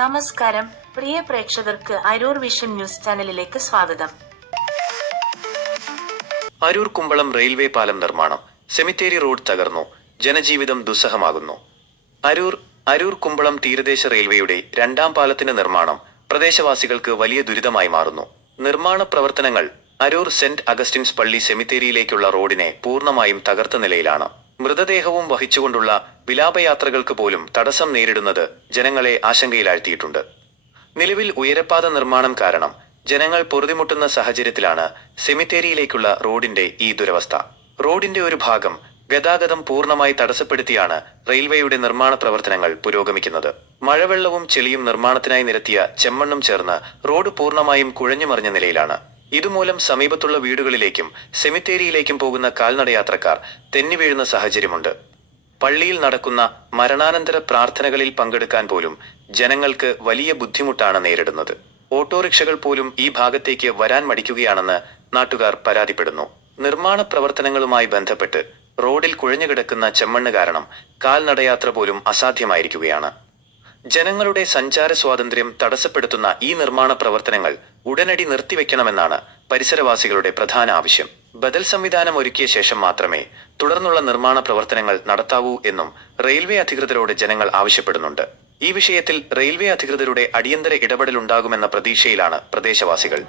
നമസ്കാരം. പ്രിയ പ്രേക്ഷകർക്ക് Aroor vision news ചാനലിലേക്ക് സ്വാഗതം. അരൂർ കുമ്പളം റെയിൽവേ പാലം നിർമ്മാണം സെമിത്തേരി റോഡ് തകർന്നു. ജനജീവിതം ദുസ്സഹമാകുന്നു. അരൂർ അരൂർ കുമ്പളം തീരദേശ റെയിൽവേയുടെ രണ്ടാം പാലത്തിന്റെ നിർമ്മാണം പ്രദേശവാസികൾക്ക് വലിയ ദുരിതമായി മാറുന്നു. നിർമ്മാണ പ്രവർത്തനങ്ങൾ അരൂർ സെന്റ് അഗസ്റ്റിൻസ് പള്ളി സെമിത്തേരിയിലേക്കുള്ള റോഡിനെ പൂർണമായും തകർത്ത നിലയിലാണ്. മൃതദേഹവും വഹിച്ചുകൊണ്ടുള്ള വിലാപയാത്രകൾക്ക് പോലും തടസ്സം നേരിടുന്നത് ജനങ്ങളെ ആശങ്കയിലാഴ്ത്തിയിട്ടുണ്ട്. നിലവിൽ ഉയരപ്പാത നിർമ്മാണം കാരണം ജനങ്ങൾ പൊറുതിമുട്ടുന്ന സാഹചര്യത്തിലാണ് സെമിത്തേരിയിലേക്കുള്ള റോഡിന്റെ ഈ ദുരവസ്ഥ. റോഡിന്റെ ഒരു ഭാഗം ഗതാഗതം പൂർണമായി തടസ്സപ്പെടുത്തിയാണ് റെയിൽവേയുടെ നിർമ്മാണ പ്രവർത്തനങ്ങൾ പുരോഗമിക്കുന്നത്. മഴവെള്ളവും ചെളിയും നിർമ്മാണത്തിനായി നിരത്തിയ ചെമ്മണ്ണും ചേർന്ന് റോഡ് പൂർണമായും കുഴഞ്ഞുമറിഞ്ഞ നിലയിലാണ്. ഇതുമൂലം സമീപത്തുള്ള വീടുകളിലേക്കും സെമിത്തേരിയിലേക്കും പോകുന്ന കാൽനടയാത്രക്കാർ തെന്നിവീഴുന്ന സാഹചര്യമുണ്ട്. പള്ളിയിൽ നടക്കുന്ന മരണാനന്തര പ്രാർത്ഥനകളിൽ പങ്കെടുക്കാൻ പോലും ജനങ്ങൾക്ക് വലിയ ബുദ്ധിമുട്ടാണ് നേരിടുന്നത്. ഓട്ടോറിക്ഷകൾ പോലും ഈ ഭാഗത്തേക്ക് വരാൻ മടിക്കുകയാണെന്ന് നാട്ടുകാർ പരാതിപ്പെടുന്നു. നിർമ്മാണ പ്രവർത്തനങ്ങളുമായി ബന്ധപ്പെട്ട് റോഡിൽ കുഴഞ്ഞുകിടക്കുന്ന ചെമ്മണ്ണ് കാരണം കാൽനടയാത്ര പോലും അസാധ്യമായിരിക്കുകയാണ്. ജനങ്ങളുടെ സഞ്ചാര സ്വാതന്ത്ര്യം തടസ്സപ്പെടുത്തുന്ന ഈ നിർമ്മാണ പ്രവർത്തനങ്ങൾ ഉടനടി നിർത്തിവെക്കണമെന്നാണ് പരിസരവാസികളുടെ പ്രധാന ആവശ്യം. ബദൽ സംവിധാനം ഒരുക്കിയ ശേഷം മാത്രമേ തുടർന്നുള്ള നിർമ്മാണ പ്രവർത്തനങ്ങൾ നടത്താവൂ എന്നും റെയിൽവേ അധികൃതരോട് ജനങ്ങൾ ആവശ്യപ്പെടുന്നുണ്ട്. ഈ വിഷയത്തിൽ റെയിൽവേ അധികൃതരുടെ അടിയന്തര ഇടപെടലുണ്ടാകുമെന്ന പ്രതീക്ഷയിലാണ് പ്രദേശവാസികൾ.